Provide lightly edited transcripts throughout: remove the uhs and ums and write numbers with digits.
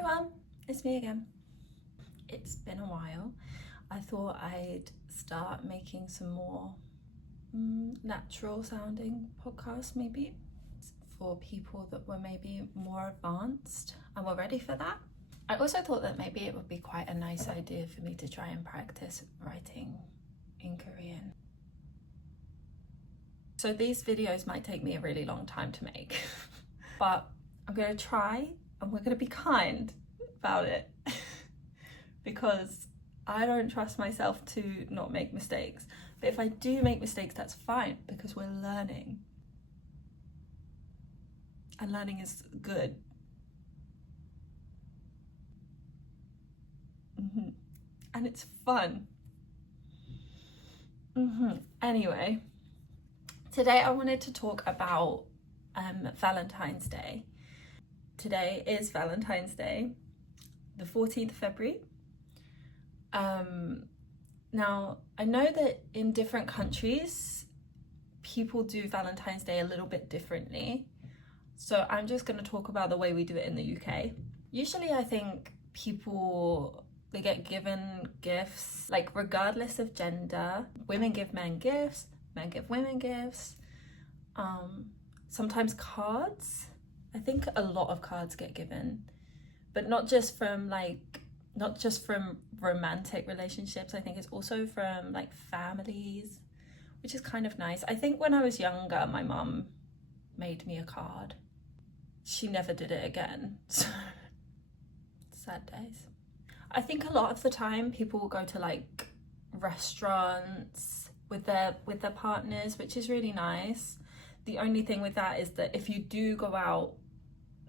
everyone, it's me again. It's been a while. I thought I'd start making some more natural sounding podcasts maybe for people that were maybe more advanced and were ready for that. I also thought that maybe it would be quite a nice idea for me to try and practice writing in Korean. So these videos might take me a really long time to make, but I'm going to try and we're going to be kind about it because I don't trust myself to not make mistakes. But if I do make mistakes, that's fine because we're learning. And learning is good. And it's fun. Anyway, today I wanted to talk about Valentine's Day. Today is Valentine's Day, the 14th of February. Now, I know that in different countries, people do Valentine's Day a little bit differently. So I'm just going to talk about the way we do it in the UK. Usually I think people, they get given gifts, like regardless of gender. Women give men gifts, men give women gifts. Sometimes cards. I think a lot of cards get given, but not just from romantic relationships. I think it's also from like families, which is kind of nice. I think when I was younger, my mum made me a card. She never did it again. So sad days. I think a lot of the time people will go to like restaurants with their partners, which is really nice. The only thing with that is that if you do go out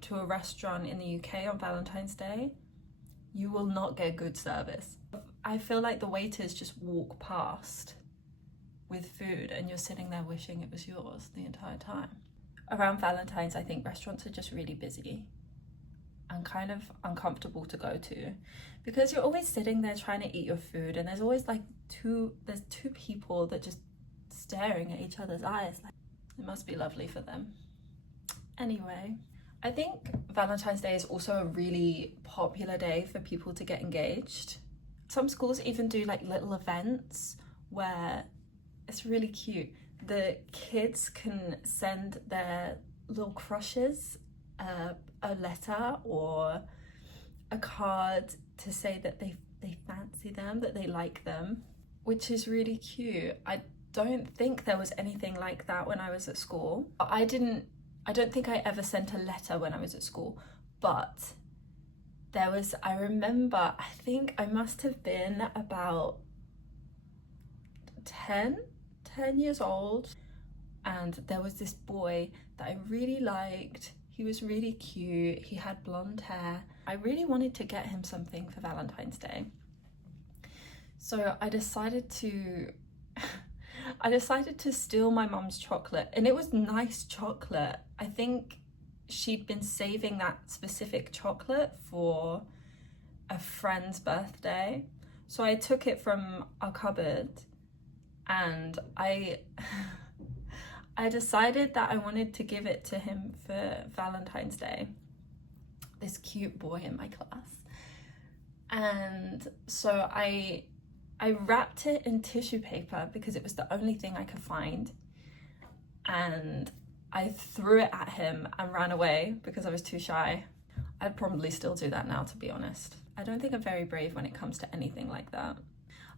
to a restaurant in the UK on Valentine's Day, you will not get good service. I feel like the waiters just walk past with food and you're sitting there wishing it was yours the entire time. Around Valentine's, I think restaurants are just really busy and kind of uncomfortable to go to because you're always sitting there trying to eat your food and there's always like two people that just staring at each other's eyes. Like, it must be lovely for them. Anyway, I think Valentine's Day is also a really popular day for people to get engaged. Some schools even do like little events where it's really cute. The kids can send their little crushes a letter or a card to say that they fancy them, that they like them, which is really cute. I don't think there was anything like that when I was at school. I don't think I ever sent a letter when I was at school, but I remember, I think I must have been about 10 years old, and there was this boy that I really liked. He was really cute, he had blonde hair. I really wanted to get him something for Valentine's Day. So I decided to steal my mum's chocolate, and it was nice chocolate. I think she'd been saving that specific chocolate for a friend's birthday. So I took it from our cupboard and I decided that I wanted to give it to him for Valentine's Day, this cute boy in my class. And so I wrapped it in tissue paper because it was the only thing I could find, and I threw it at him and ran away because I was too shy. I'd probably still do that now, to be honest. I don't think I'm very brave when it comes to anything like that.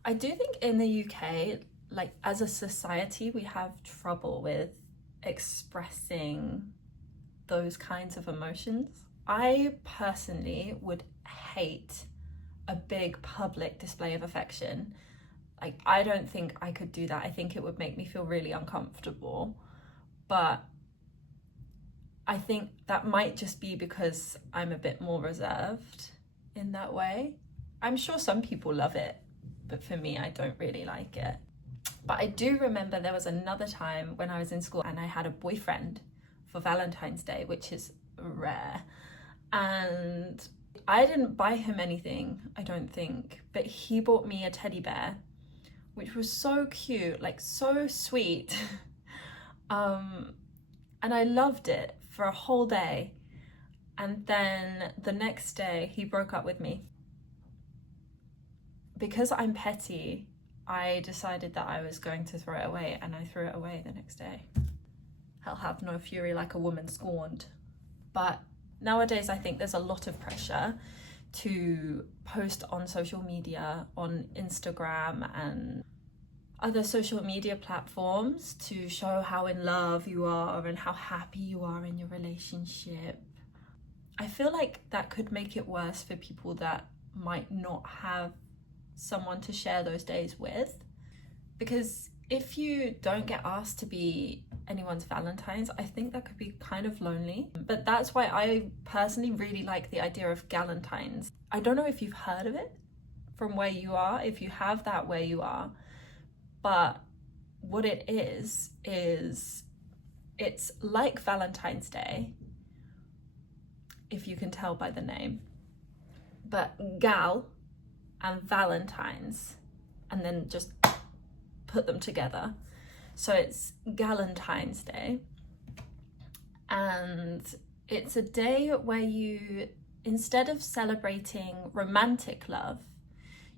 I do think in the UK, like as a society, we have trouble with expressing those kinds of emotions. I personally would hate a big public display of affection. Like, I don't think I could do that. I think it would make me feel really uncomfortable. But I think that might just be because I'm a bit more reserved in that way. I'm sure some people love it, but for me, I don't really like it. But I do remember there was another time when I was in school and I had a boyfriend for Valentine's Day, which is rare. And I didn't buy him anything, I don't think, but he bought me a teddy bear, which was so cute, like so sweet. And I loved it for a whole day. And then the next day he broke up with me. Because I'm petty, I decided that I was going to throw it away, and I threw it away the next day. I'll have no fury like a woman scorned. But nowadays I think there's a lot of pressure to post on social media, on Instagram and other social media platforms, to show how in love you are and how happy you are in your relationship. I feel like that could make it worse for people that might not have someone to share those days with, because if you don't get asked to be anyone's Valentines, I think that could be kind of lonely. But that's why I personally really like the idea of Galentines. I don't know if you've heard of it from where you are, if you have that where you are, but what it is it's like Valentine's Day, if you can tell by the name, but gal and Valentines, and then just put them together. So it's Galentine's Day, and it's a day where you, instead of celebrating romantic love,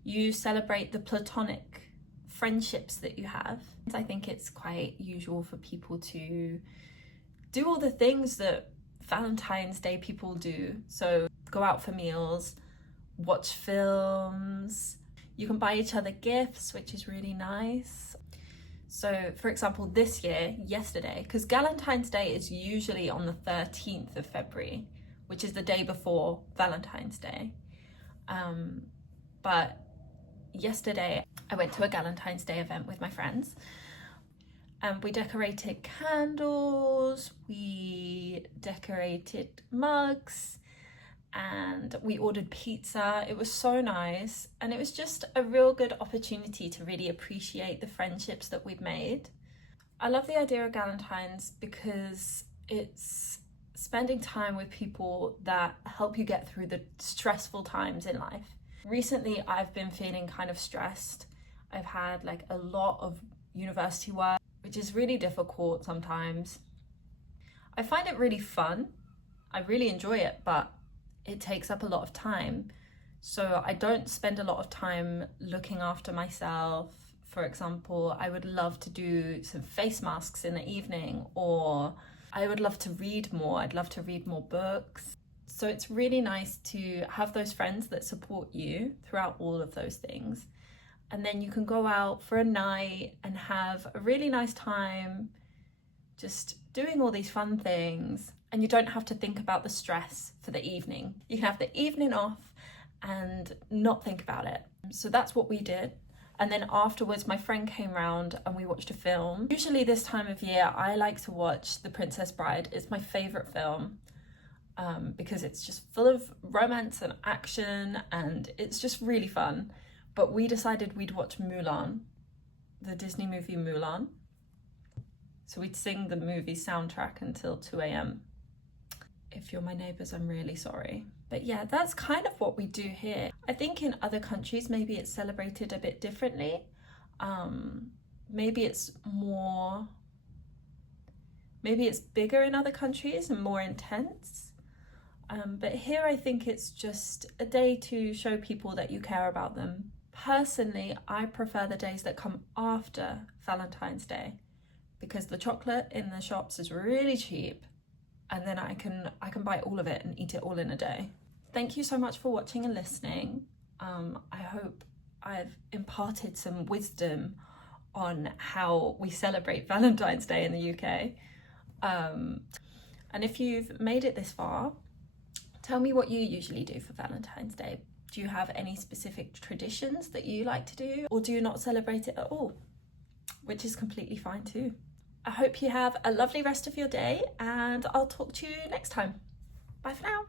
you celebrate the platonic friendships that you have. I think it's quite usual for people to do all the things that Valentine's Day people do. So go out for meals, watch films, you can buy each other gifts, which is really nice. So for example, this year, yesterday, because Galentine's Day is usually on the 13th of February, which is the day before Valentine's Day. But yesterday I went to a Galentine's Day event with my friends, and we decorated candles, we decorated mugs, and we ordered pizza. It was so nice, and it was just a real good opportunity to really appreciate the friendships that we've made. I love the idea of Galentines because it's spending time with people that help you get through the stressful times in life. Recently, I've been feeling kind of stressed. I've had like a lot of university work, which is really difficult sometimes. I find it really fun. I really enjoy it, but it takes up a lot of time. So I don't spend a lot of time looking after myself. For example, I would love to do some face masks in the evening, or I would love to read more. I'd love to read more books. So it's really nice to have those friends that support you throughout all of those things. And then you can go out for a night and have a really nice time just doing all these fun things. And you don't have to think about the stress for the evening. You can have the evening off and not think about it. So that's what we did. And then afterwards, my friend came round and we watched a film. Usually this time of year, I like to watch The Princess Bride. It's my favorite film because it's just full of romance and action, and it's just really fun. But we decided we'd watch Mulan, the Disney movie Mulan. So we'd sing the movie soundtrack until 2 a.m. If you're my neighbours, I'm really sorry. But yeah, that's kind of what we do here. I think in other countries, maybe it's celebrated a bit differently. Maybe it's bigger in other countries and more intense. But here I think it's just a day to show people that you care about them. Personally, I prefer the days that come after Valentine's Day, because the chocolate in the shops is really cheap, and then I can buy all of it and eat it all in a day. Thank you so much for watching and listening. I hope I've imparted some wisdom on how we celebrate Valentine's Day in the UK. And if you've made it this far, tell me what you usually do for Valentine's Day. Do you have any specific traditions that you like to do, or do you not celebrate it at all? Which is completely fine too. I hope you have a lovely rest of your day, and I'll talk to you next time. Bye for now.